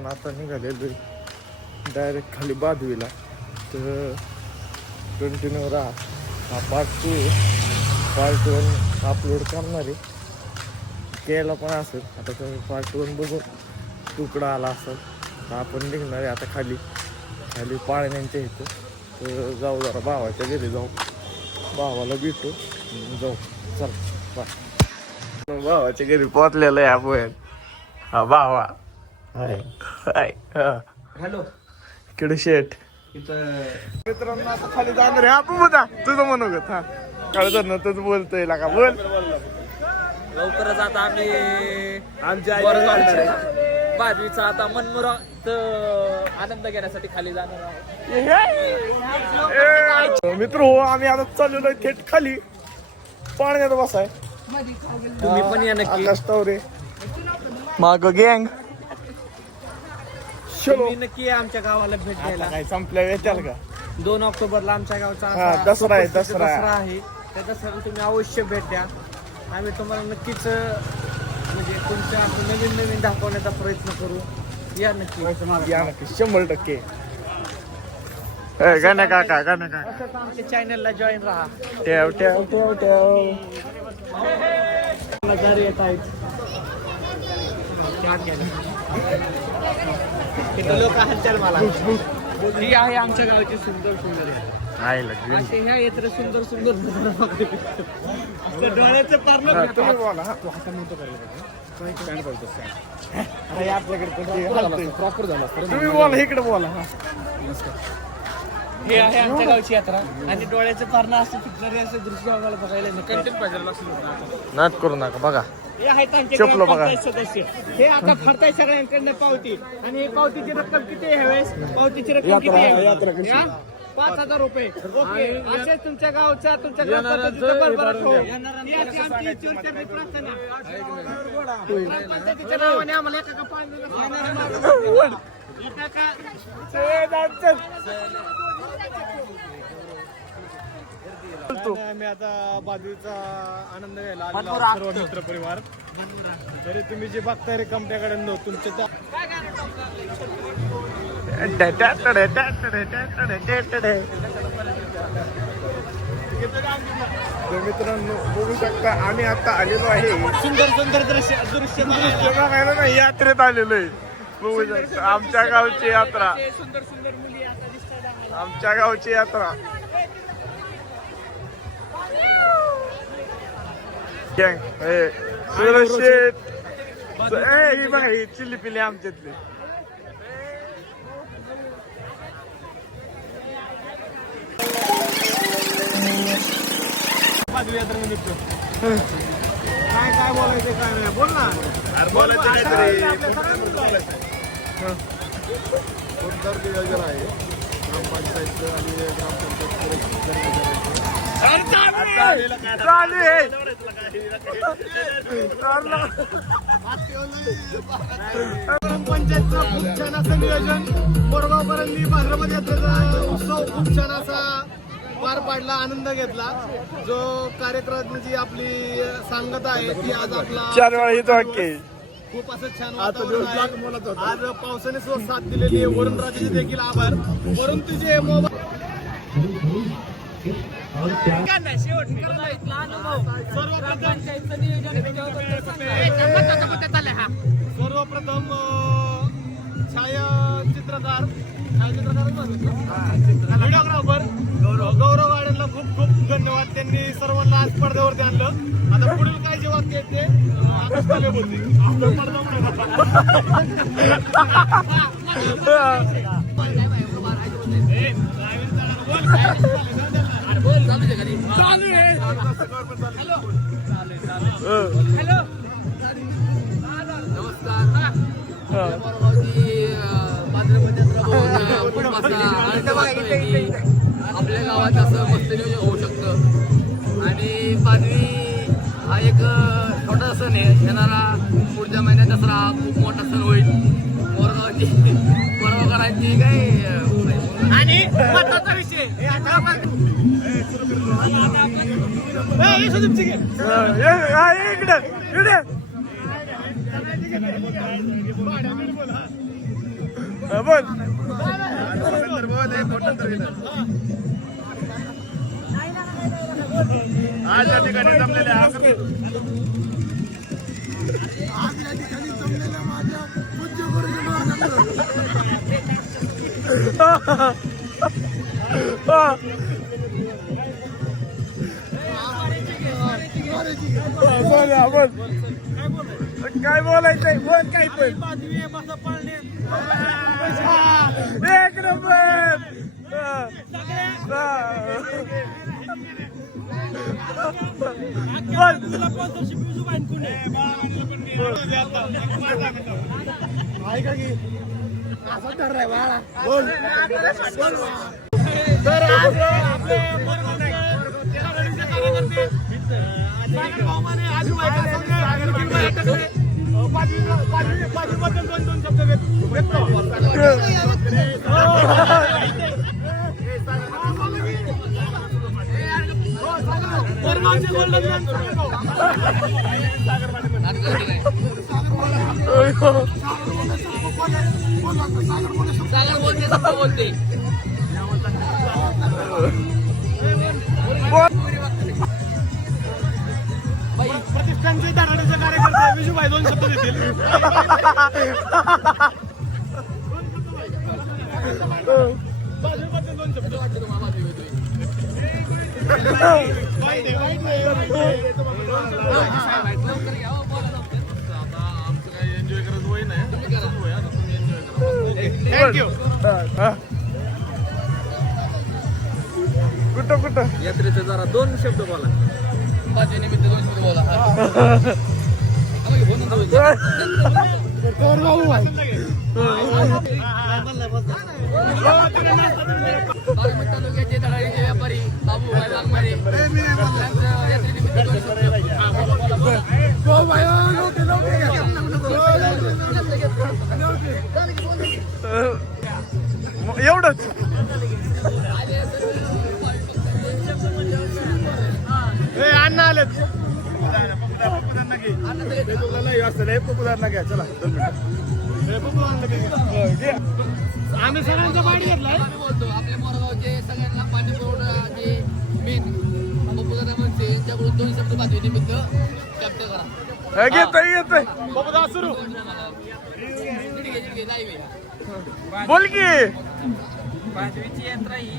आपण आता निघालेलो डायरेक्ट खाली बादवीला. तर कंटिन्यू राहा. हा पार्ट 2 आहे. पार्ट 1 अपलोड करणार आहे. केला पण असेल. आता तुम्ही पार्ट 1 बघून तुकडा आला असेल. तर आपण निघणार आहे आता खाली पाळण्यांच्या इथं. तर जाऊ जरा भावाच्या घरी जाऊ. भावाला भेटू जाऊ. चल बाय. भावाच्या घरी पोचलेलं आहे आपण. हा भावा. हाय. हॅलो किडे शेट मित्रांनो आता खाली जाणार आहे. आपण बघा तुझं मनोगत. हा कळत ना तुझं बोलतोय का बोल. लवकरच आता आम्ही आमच्या बाजूचा आता मनमुराद आनंद घेण्यासाठी खाली जाणार आहोत. मित्र हो आम्ही आता चाललेलो आहे थेट खाली पाण्यात बसाय. तुम्ही पण या नक्की. आकाश माग गँग तुम्ही नक्की या आमच्या गावाला भेट द्यायला. काय संपल्या येत्याल का? 2 ऑक्टोबरला आमच्या गावचा दसरा आहे. दसरा आहे. त्या दसऱ्याला तुम्ही अवश्य भेट द्या. आम्ही तुम्हाला नक्कीच म्हणजे तुमच्या नवीन दाखवण्याचा प्रयत्न करू. या नक्की 100%. गाण्या काका असंच आमच्या चॅनलला जॉईन राहा. ठेव नजारे येत आहेत. लोक हालचाल मला ही आहे आमच्या गावची सुंदर असे ह्या येत्र सुंदर डोळ्याचे पारलं. तुम्ही बोला. प्रॉपर झाला. तुम्ही बोला इकडे बोला. हे आहे आमच्या गावची यात्रा आणि डोळ्याचे पारणं असं फिटणारे असे दृश्य आम्हाला बघायला कंटेंट पाहिजे. नाच करू नका बघा. हे आहेत आमचे चपलं बघा. सदस्य. हे आता फाडताय सगळ्यांकडनं पावती. आणि पावतीची रक्कम किती आहे ह्यावेळेस? पावतीची रक्कम किती आहे? 5,000 रुपये. ओके. असेच तुमच्या गावच्या तुमच्या ग्रामपंचायतीचं भरभराट हो. ही अशी आमची ईश्वरचरणी प्रार्थना. ग्रामपंचायतीच्या नावाने आम्हाला एका पाणी आम्ही आता बाजूचा आनंद घ्यायला आलेलो सर्व मित्र परिवार. तरी तुम्ही जे बघताय रे कमट्याकडे तुमच्या मित्रांनो बघू शकता आम्ही आता आलेलो आहे. सुंदर दृश्य बघायला नाही यात्रेत आलेलो आहे. बघू शकता आमच्या गावची यात्रा. सुंदर मुली आता दिसतात. आमच्या गावची यात्रा. शेट ही बघा ही चिल्ली पिल्ली आमच्यातली. काय बोलायचं काय नाही बोल ना. बोलायचं कोणतं नियोजन आहे ग्रामपंचायतचं आणि ग्रामपंचायतचं खूप छान असं नियोजन. बोरगावकरांनी भाद्रपद यात्रेचा उत्सव खूप छान असा पार पाडला. आनंद घेतला. जो कार्यक्रम जी आपली सांगता आहे ती आज आपला 4 वेळा खूप असं छान वातावरण आहे. आज पावसाने साथ दिलेली आहे. वरुणराजाचे देखील आभार. परंतु जे सर्वप्रथम छायाचित्रकार व्हिडिओग्राफर गौरव गाड्यांना खूप धन्यवाद. त्यांनी सर्वांना आज पडद्यावरती आणलं. आता पुढील काय जे वाक्य आहे ते आकाश बोलते. आपल्या गावात असं मस्त नियोजन होऊ शकतं. आणि पादवी हा एक छोटा सण आहे. येणारा पुढच्या महिन्यात दसरा हा खूप मोठा सण होईल. बोरगावकरांची काय आणि महत्वाचा विषय बोल. आज या ठिकाणी जमलेले आज या ठिकाणी जमलेल्या माझ्या पूज्य बोल. काय बोलायचंय बोल काय पण एक नंबर. ऐका की असं कर रे बाळा बोल. तर आज आपले भाऊमाने आजूबाईचा संघ निखिल मराठे पाचवीबद्दल दोन शब्द व्यक्त प्रतिष्ठानचे धराडीचे कार्यकर्ते विजूभाई दोन शब्द देतील. बाजूबद्दल दोन शब्द एन्जॉय करत वय नाही थँक्यू. कुठं यात्रेचे जरा दोन शब्द बोला. निमित्त दोन शब्द बोला. तालुक्याचे धडाडीचे व्यापारी बाबूभाई वाघमारे यात्रेनिमित्त दोन शब्द. एवढंच. अण्णा आलेत. आम्ही सगळ्यांचा पाणी घेतलाय. बोलतो आपल्या मोरगावचे सगळ्यांना पाणी पुरवठा जे मेन बपुदादा म्हणते यांच्याकडून दोन शब्द बातमी निमित्त कॅप्ट करा. येतोय बघा सुरू. बोल की. भाजवीची यात्रा ही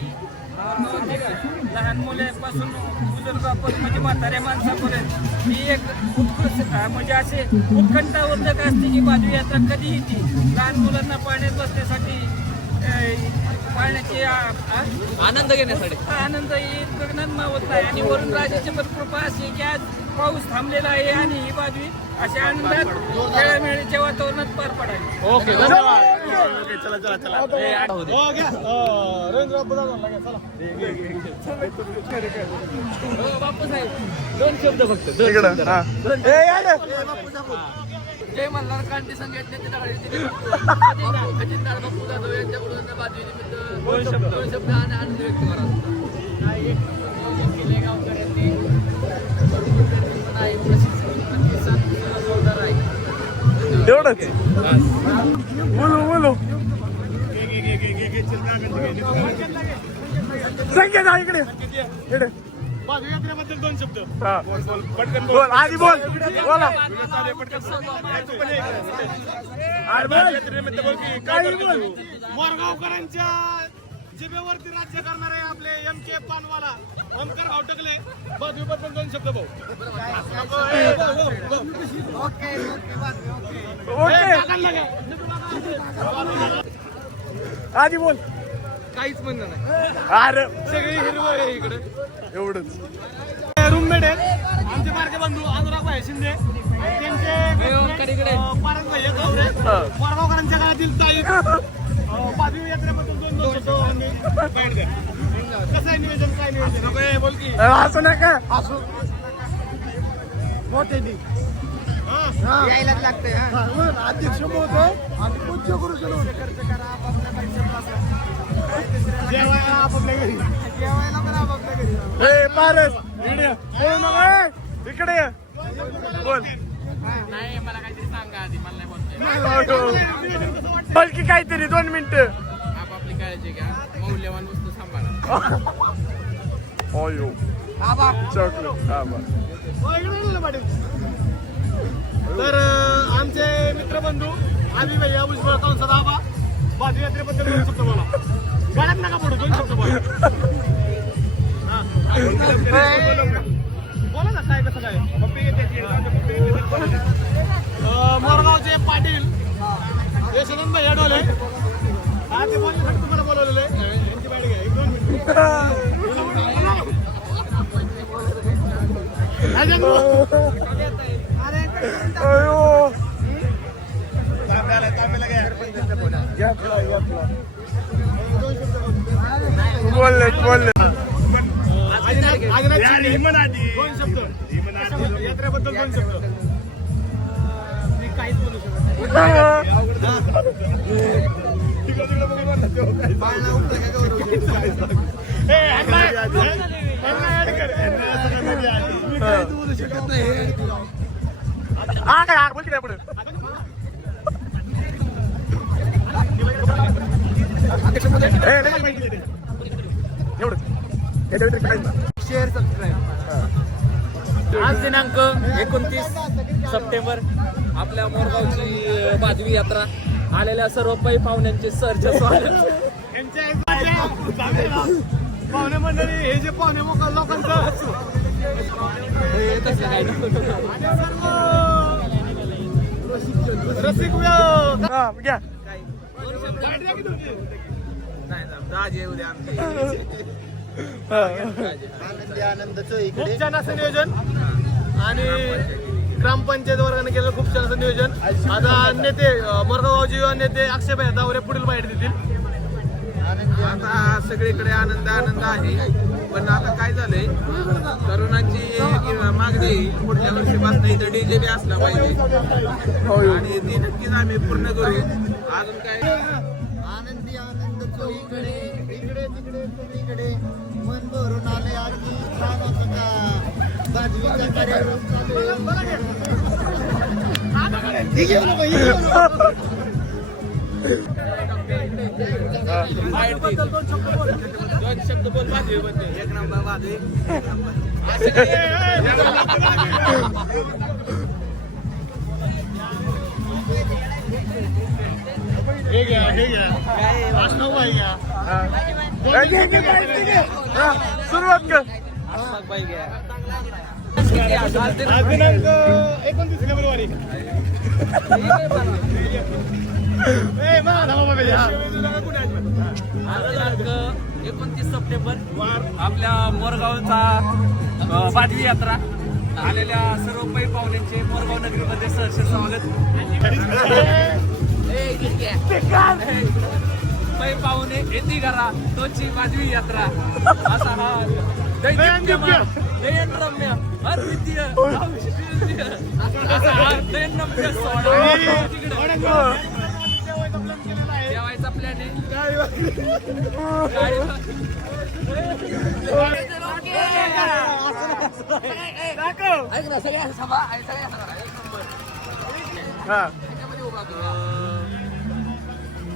लहान मुलांपासून बुजुर्गापर्यंत म्हणजे म्हाताऱ्या माणसापर्यंत ही एक उत्कृष्ट म्हणजे असे उत्कंठावर्धक असते की भाजवी यात्रा कधी येते. लहान मुलांना पाण्यात बसण्यासाठी पाण्याची आनंद घेण्यासाठी आनंद गगनात मावत नाही. आणि वरून राजाची पण कृपा अशी की आज पाऊस थांबलेला आहे आणि ही बाजवी अशा आनंदात खेळामेळीच्या वातावरणात पार पडावी. ओके धन्यवाद. चला चला चला. हो घ्या. रवींद्र बुधाला घ्या चला. बापू साहेब दोन शब्द फक्त. इकडं. हा. जय मल्हार क्रांती संघटनेचे खजिनदार बापू जाधव यांच्याकडून बाजवी निमित्त दोन शब्द आणि आनंद व्यक्त करा. एवढंच. बोलो संख्या जा इकडे. बाजू यात्रेबद्दल दोन शब्द. पटकन बोल. आधी बोल. बोला. मोरगावकरांच्या जिभेवरती राज्य करणारे आपले MK पानवाला ओमकार भाऊ टकले बाजूबद्दल दोन शब्द भाऊ. ओके. आधी बोल. काहीच म्हणणं नाही. अरे सगळी हिरवळ आहे इकडे. एवढंच. रूममेट आहेत आमचे बारके बंधू अनुराग भाई शिंदे त्यांचे पारस भाई मोरगावकरांच्या काळातील ताई बाजू यात्रेबद्दल दोन शब्द आम्ही बाहेर द्या. कसं आहे नियोजन काय नियोजन बोल की. असं नका. मोठे यायलाच लागते अध्यक्ष महोदय आणि पूज्य गुरु खर्च करा जेवायला आपापल्या घरी. जेवायला पण आपापल्या घरी. ए पारस बोलू नका. इकडे ये. बोल. नाही मला काहीतरी सांगा आधी मला नाही बोलतोय बोल की काहीतरी 2 मिनिटं. आपापली काळजी घ्या मौल्यवान वस्तू सांभाळा अयो चॉकलेट तर आमचे मित्रबंधू आम्ही भैया उज्ज्वल कंसात आबा बाजू यात्रेबद्दल 2 शब्द बोला. गाड्यात नका पडू 2 शब्द बोला. बोला ना काय कसं काय मोरगावचे पाटील यशवंत भैया डोले हा ते बोलण्यासाठी तुम्हाला बोलवलेलं आहे. यांची गाडी घ्या 1-2 बोलले 2 शब्द यात्रेबद्दल 2 शब्द. मी काहीच बोलू शकत बोल की नाही पुढे शेअर सबस्क्राईब. आज दिनांक 29 सप्टेंबर आपल्या मोरगावची बाजवी यात्रा आलेल्या सर्व पै पाहुण्यांचे सरचे स्वागत. पाहुणे मंडळी हे जे पाहुणे लोकांचं तसं काही रसिक घ्या खूप छान असं नियोजन आणि ग्रामपंचायत वर्गाने केलं खूप छान असं नियोजन. आता नेते मोरगावचे युवा नेते अक्षयभाई दावरे पुढील बाहेर देतील. आता सगळीकडे आनंद आहे पण आता काय झालंय तरुणांची मागणी पुढल्या वर्षीपासून इथं डीजे बी असला पाहिजे आणि ती नक्कीच आम्ही पूर्ण करू. अजून काय आनंदी आनंद चोहीकडे इकडे तिकडे सगळीकडे मन भरून आले आणि छान असं का बाजूच्या कार्यक्रम दोन शब्द बोल बाजूबद्दल. एक नंबर बाजू हे घ्या हे घ्या वास्तव भाई घ्या. सुरुवात कर. आज दिनांक 29 फेब्रुवारी. आज दिनांक 29 सप्टेंबर आपल्या मोरगावचा बाजवी यात्रा आलेल्या सर्व पै पाहुण्यांचे मोरगाव नगरीमध्ये सहर्ष स्वागत. पै पाहुणे येते करा तोची बाजवी यात्रा असा हा नयनरम्य अद्वितीय असा हा नयनरम्य सोहळा जेवायचा प्लॅन ऐक ना सगळ्या सभा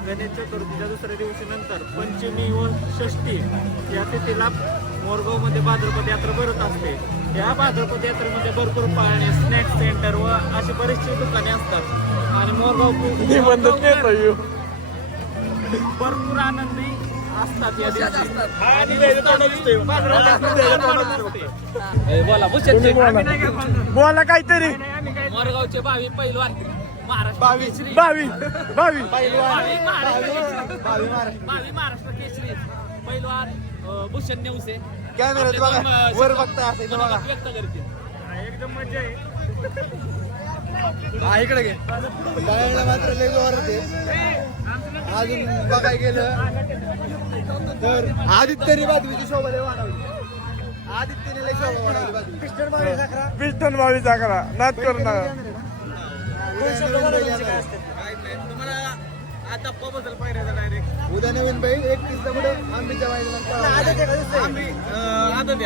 गणेश चतुर्थीच्या दुसऱ्या दिवशी नंतर पंचमी व षष्ठी या तिथीला मोरगावमध्ये भाद्रपद यात्रा भरत असते. या भाद्रपद यात्रेमध्ये भरपूर पाळणे स्नॅक्स सेंटर व अशी बरीचशी दुकाने असतात आणि भरपूर आनंदी असतात या दिवशी. बोला भूषण बोला काहीतरी. मोरगावचे 22 पैलवान महाराष्ट्र महाराष्ट्र केसरी पैलवान भूषण नेवसे वर बघता व्यक्त करते. एकदम मजा आहे. इकडे घे मात्र लय जोरात अजून बघायला गेलं तर आदित्यने बाजूची शोभा लय वाढवली. आदित्यने लय शोभा वाढवली बाजू. पिस्टन 22-11 नाद करू नका. आता बदल पाहिजे डायरेक्ट उद्या नवीन बैल 31 पुढे आंबीच्या आदत आहे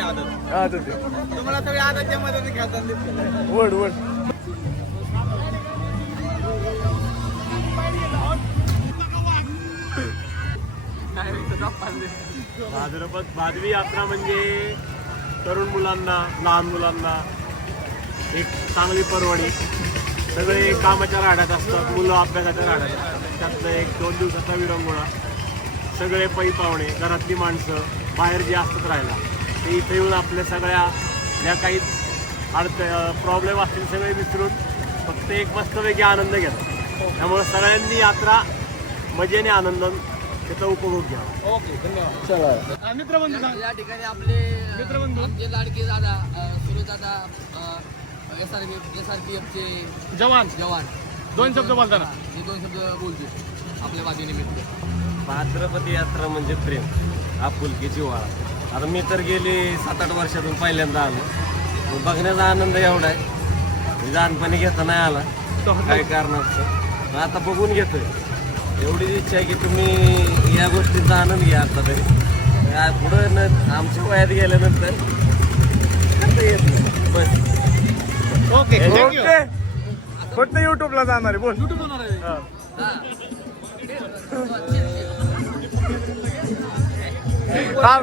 आता ते तुम्हाला सगळे आदतच्या मध्ये खेळतात. वड भाद्रपद भादवी यात्रा म्हणजे तरुण मुलांना, लहान मुलांना एक चांगली पर्वणी. सगळे कामाच्या राड्यात असतात, मुलं अभ्यासाच्या राड्यात असतात. त्यातलं 1-2 दिवसाचा विरंगुळा. सगळे पै पाहुणे, घरातली माणसं, बाहेर जे असतात राहायला, ते इथे येऊन आपल्या सगळ्या ज्या काही प्रॉब्लेम असतील सगळे विसरून फक्त एक मस्तपैकी आनंद घेतात. त्यामुळे सगळ्यांनी यात्रा मजेने आनंदाने त्याचा उपभोग घ्यावा. ओके, धन्यवाद. मित्रबंधू सांग. या ठिकाणी आपले मित्रबंधू. आमचे लाडके दादा सुरेश दादा SRPFचे जवान जवान 2 शब्द बोलताना. हे 2 शब्द बोलतो आपल्या बाजूनिमित्त. भाद्रपदी यात्रा म्हणजे प्रेम, आपुलकी, जिव्हाळा. आता मी तर गेली 7-8 वर्षातून पहिल्यांदा आलो. मग बघण्याचा आनंद एवढा आहे, मी लहानपणी घेता नाही आला काही कारणास्तव. आता बघून घेतोय. एवढीच इच्छा आहे की तुम्ही या गोष्टीचा आनंद घ्या. आता तरी पुढं आमच्या वयात गेल्यानंतर करता येत नाही. बस. Okay, thank you. फक्त युट्यूबला जाणार आहे. बोल. युट्यूब होणार आहे.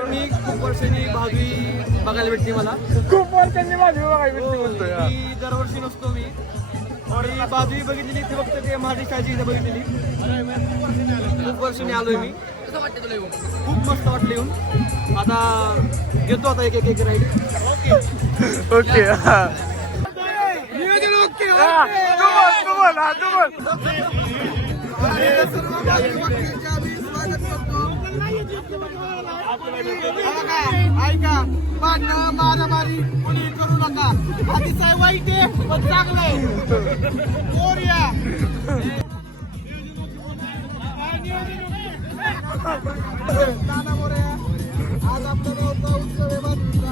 मी खूप वर्षांनी भावी बघायला भेटते मला. खूप वर्षांनी माझी बघायला बोलतोय. मी दरवर्षी नसतो मी. आणि बाजू बघितलेली ती फक्त ते महाराष्ट्राची इथे बघितलेली. खूप वर्षांनी आलोय मी. कसं वाटतं तुला येऊन? खूप मस्त वाटलं येऊन. आता घेतो आता एक राईड. ओके. नियोजन ओके. ऐका, भांडणं मारामारी कोणी करू नका. अतिशय वाईट आहे पण चांगलं आहे. मोरया. नाना मोरया. आज आपल्या गावचा उत्सव आहे बाजूचा.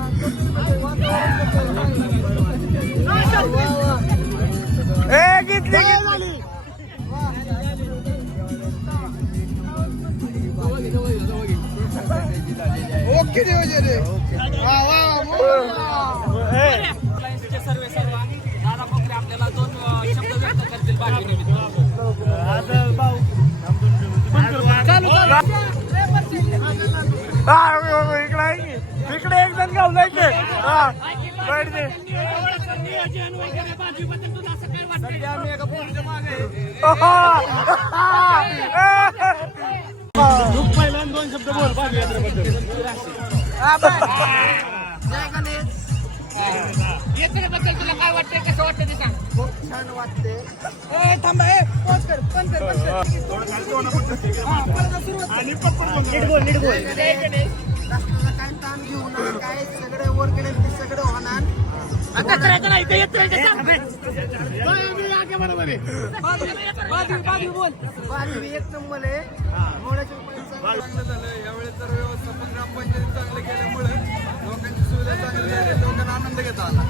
ओके नियोजन आहे. वा वा सर्वे सर्व दादा मोकरे आपल्याला 2 शब्द व्यक्त करतील बातमीनिमित्त. इकडे एक जण गावलाय की. सध्या आम्ही एका पोलीसच्या मागे पहिला 2 शब्द बोल बाजू यात्रेबद्दल. यात्रेबद्दल तुला काय वाटतंय, कसं वाटतं ते सांग. खूप छान वाटते. रस्त्याला काय ताण घेऊ नका. काय सगळे वर गेले ते सगळे होणार. बाजू एक नंबर आहे. मोड्याच्या रुपये चांगलं झालं. यावेळेस तर व्यवस्थापन ग्रामपंचायत चांगलं केल्यामुळे लोकांची सुविधा चांगली झाली, लोकांना आनंद घेता आला.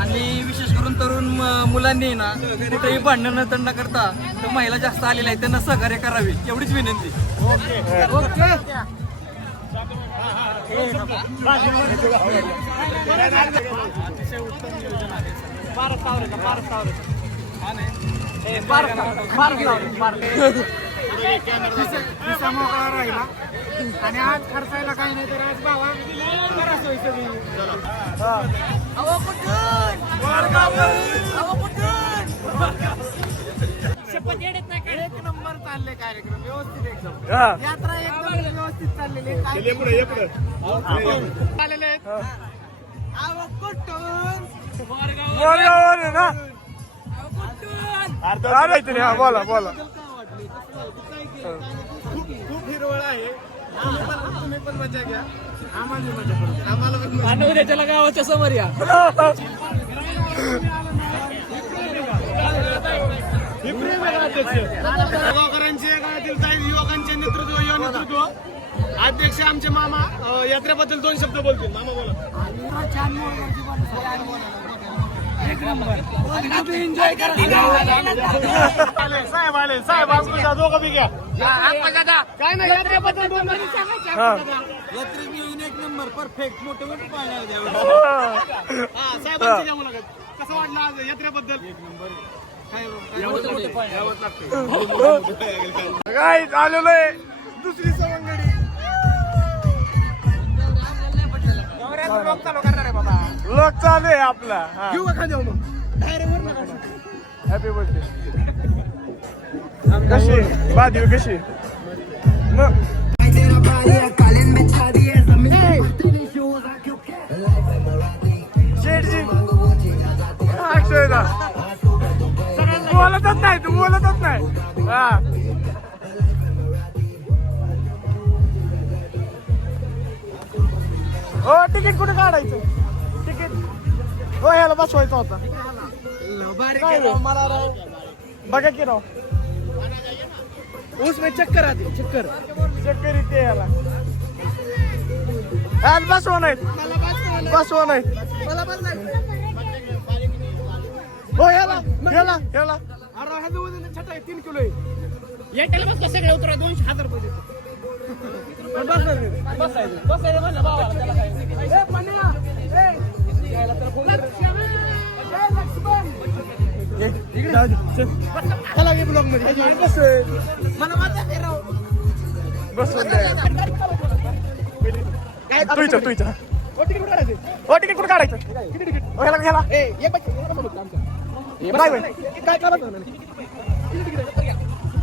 आणि विशेष करून तरुण मुलांनी ना कुठेही भांडण न तंड करता तर महिला जास्त आलेल्या आहेत त्यांना सहकार्य करावे एवढीच विनंती. अतिशय उत्तम नियोजन आहे. 12,000 खिसा मोकळा राहिला. आणि आज खर्चायला काही नाही तर आज बाबा बराच होईल सगळी. एक नंबर चालले कार्यक्रम व्यवस्थित एकदम. यात्रा एकदम व्यवस्थित चाललेली आहे. आलेले आहेत. बोला बोला. खूप हिरवळ आहे. तुम्ही पण मजा घ्या. आम्हाला मजा करू. आम्हाला पण उद्याच्या गावाच्या समोर या. गावकऱ्यांचे गावातील युवकांचे नेतृत्व युवा नेतृत्व अध्यक्ष आमचे मामा यात्रेबद्दल 2 शब्द बोलतील. मामा बोला. एन्जॉय करा. साहेब आले. साहेब आमच्या दोघं बी घ्या. काय नाही यात्रेबद्दल 2 मिनिट सांगायचे. यात्रेत येऊन 1 नंबर परफेक्ट मोठे मोठे पाहिजे. साहेबांची घ्या मुलाखत. कसं वाटलं आज यात्रेबद्दल? काय आलेलो आहे दुसरी सवंगडी. लोक चालू आहे आपला घेऊ का खांद्यावर मग डायरेक्ट वर नका. हॅपी बर्थडे कशी बादीव कशी मग शेठजी अक्षयदा बोलतच नाही तू बोलतच नाही हा हो तिकीट कुठे काढायचं तिकीट हो ह्याला बसवायचा होता काय रे? बघा की राव उसमें चक्कर आती चक्कर. चक्कर येते याला ह्याला बसवा नाही बसवा नाही मला पण नाही. हो ह्याला ह्याला ह्याला अरे ह्याचं वजन छटा आहे 3 किलो आहे. एकट्याला बस कसं सगळे उतरा 200,000 रुपये देतो. पण बसायचं म्हणलं भावाला त्याला काय. ए, मन्या, ए, यायला तर फोन कर. ए, लक्ष्मण. जाऊ दे, चल. चला की ब्लॉग मध्ये मला माझा फिरव. बसून द्या तू इच्छा ओ तिकीट कुठे काढायचं? हो तिकीट कुठे काढायचं किती तिकीट? हो ह्याला ह्याला ए एक बघ याला बोलू का आमच्या? नाही होय. काय करायचं नाही. किती तिकीट आहे?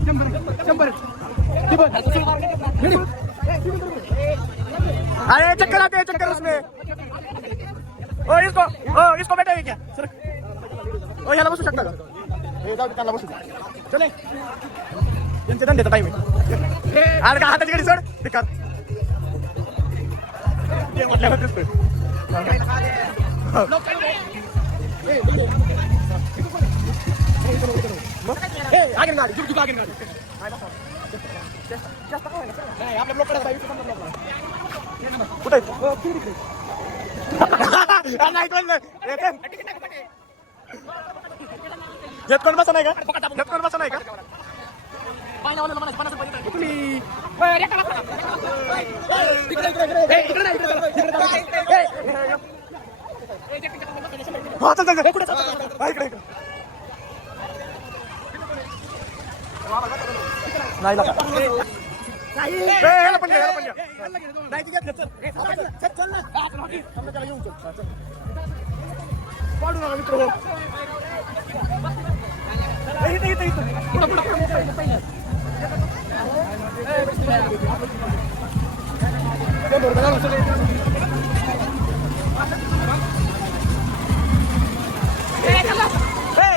100 किती बघ? अरे चक्कर आते हैं चक्कर उसमें ओ इसको बैठा है क्या सर ओ ह्याला बसू शकता का हे जाऊ दे, त्यांना बसू दे. चले त्यांचे दंड्याचा टाइम आहे अरे का हाताची गाडी सर ते कर ते म्हटल्याला दिसतोय आगे गाडी झुक आगे गाडी नाही आपल्या ब्लॉककडे कुठे नाही कोण येत कोण बसा नाही का येत कोण बसा नाही का तुम्ही हा चल चल इकडे नाही लागा ह्याला पण घ्या नाही ती घेतलं चल चल ना आपण त्याला घेऊन चल पाडू नका मित्र हो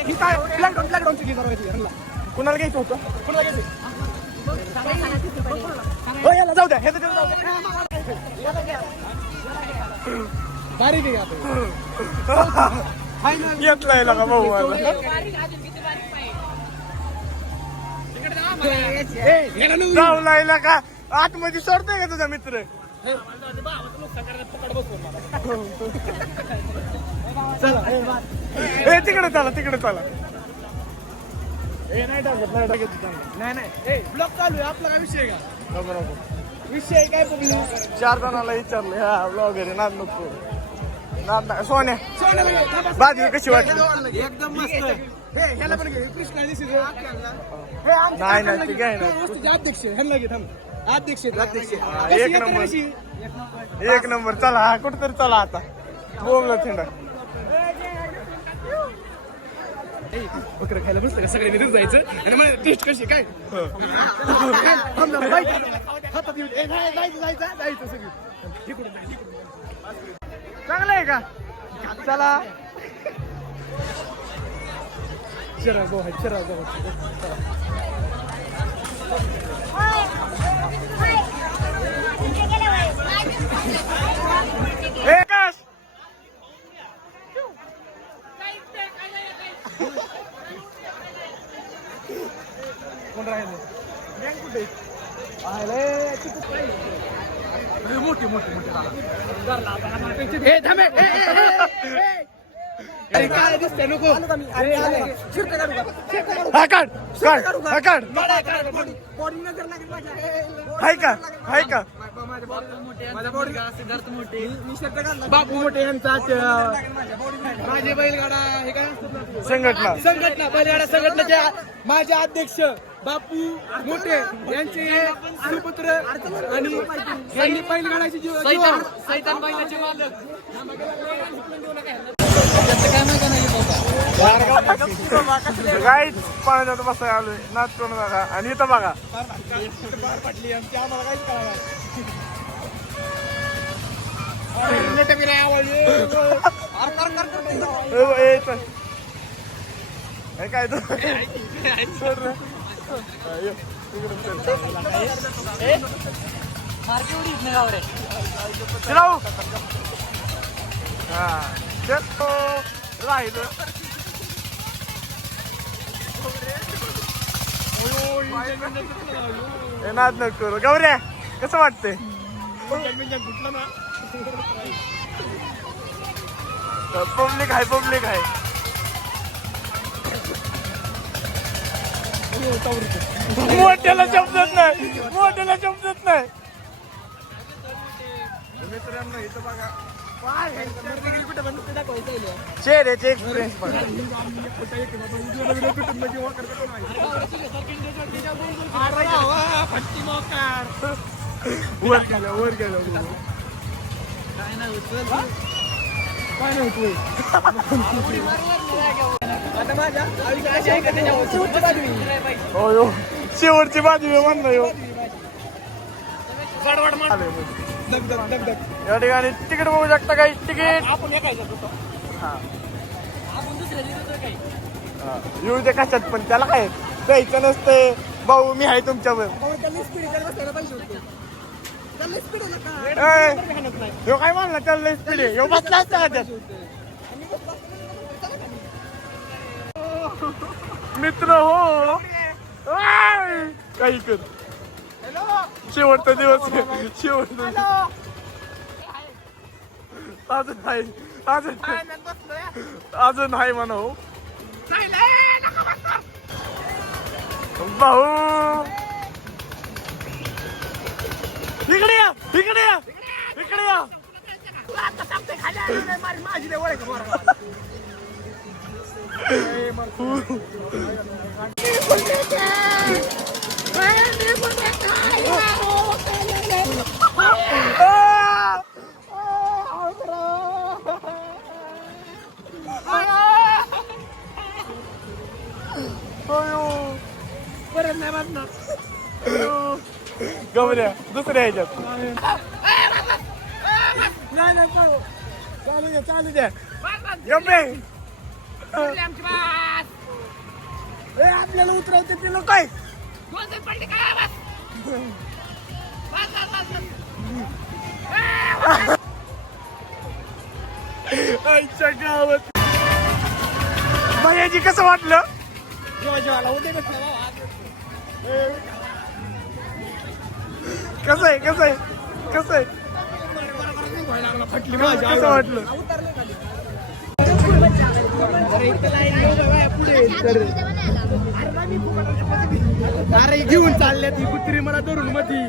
इथं कुणाला घ्यायचं होतं कुणाला घ्यायचं हो याला जाऊ द्या हे तर जाऊ द्या बारीक आहे येतलाय का भाऊ मला जाऊ लायला का आतमध्ये सोडतोय का तुझा मित्र हे तिकडे चला नाही ब्लॉक चालू आहे आपला काय विषय का नको विषय काय बघू 4 जणांना विचारलं हा ब्लॉगर आहे नाद नको नाद सोन्या बाजू कशी वाटली एकदम मस्त ह्याला पण घे कृष्णा दिसत नाही ठीक आहे ना अध्यक्ष ह्यांना घे थांब अध्यक्ष एक नंबर चला हा कुठतरी चला आता बोमला थंडा बकरं खायला बसलं का सगळे निघून जायचं आणि मग टेस्ट कशी काय जायचं सगळी चांगलं आहे का चला शरा भाऊ शरा भाऊ एकाश कोण राहिले बँक कुठे मोठी मोठी मोठी अरे काय दिसतंय नको हा काढ काढ हा काढ हाय का हाय का बापू मोठे यांचा माझे बैलगाडा हे काय संघटना बैलगाडा संघटनेचे माझे अध्यक्ष बापू मोठे यांचे हे सुपुत्र आणि यांनी बैलगाडाची सैतान बैलाचे मालक गाईच पाण्यात बसायला आलोय नाच करून बघा आणि इथं बघा पटली आमची आम्हाला काहीच कळणार काय तू राहिलं नाद न करू गौऱ्या कसं वाटतंय पब्लिक आहे मोठ्याला शब्दच नाही मित्रांनो इथं बघा चेहऱ्याचे एक्सपिरियन्स पण वर गेलं हो शेवटची बाजू आहे म्हणणं यो या ठिकाणी तिकीट बघू शकता काही तिकीट येऊ दे कशात पण त्याला काय द्यायचं नसते भाऊ मी आहे तुमच्यावर ह्यो काय म्हणला चाललंय स्पीड ह्यो बसला असता का त्यात मित्र हो काही कर शेवटचा दिवस शेवटचा अजून आहे म्हणा हो भाऊ इकडे या परत नाही बांधणार गमऱ्या दुसऱ्या ह्याच्यात चालू द्या गमरे आपल्याला उतरवते ते लोक काय आईच्या गावात भैयाजी कसं वाटलं कसं आहे कसं वाटलं अरे घेऊन चालल्या ती कुत्री मला धरून मध्ये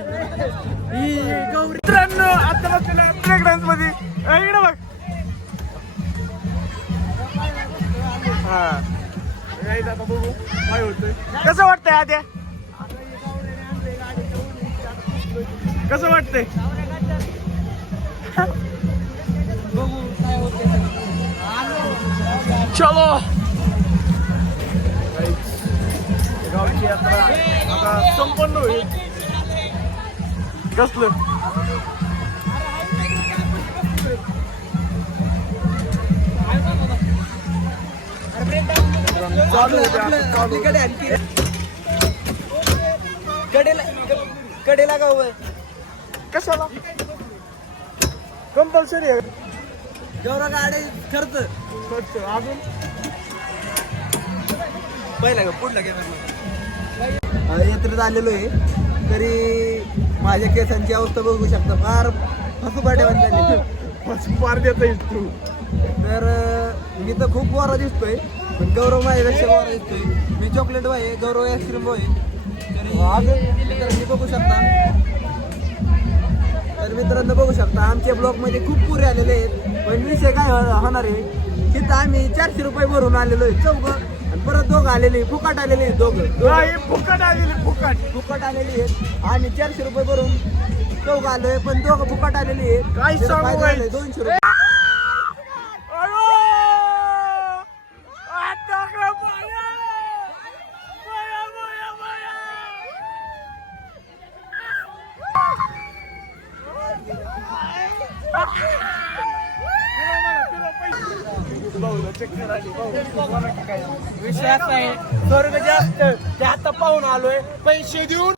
मित्रांनो आता ब्रेक डान्स मध्ये इकडे बघ हा आता बघू काय होतंय कसं वाटतंय आद्या कसं वाटतंय चलो गावची यात्रा आता संपन्न होईल कसलं कडेला गाव आहे कशाला कंपल्सरी आहे जेवढा गाडी खर्च अजून पहिला का पुढला यात्रेत आलेलो आहे तरी माझ्या केसांची अवस्था बघू शकता फार फसुपाट्या झाली फार देता येईल तू तर मी तर खूप गोरा दिसतोय पण गौरव माझ्यापेक्षा गोरा दिसतोय. मी चॉकलेट बॉय आहे, गौरव आईस्क्रीम बॉय आहे. मित्रांनो बघू शकता, तर मित्रांनो बघू शकता आमच्या ब्लॉकमध्ये खूप पुरे आलेले आहेत. पण विषय काय होणार आहे, तिथं आम्ही 400 रुपये भरून आलेलो आहे चौघं, आणि परत दोघं आलेले फुकट आलेले आहेत. दोघं फुकट आलेली फुकट आलेली आहेत. आम्ही 400 रुपये भरून चौघं आलोय, पण दोघं फुकट आलेली आहेत. काय त्याला सांगू फायदा बाई? झालाय 200 रुपये. विषय असा आहे, स्वर्ग जे असतं ते आता पाहून आलोय पैसे देऊन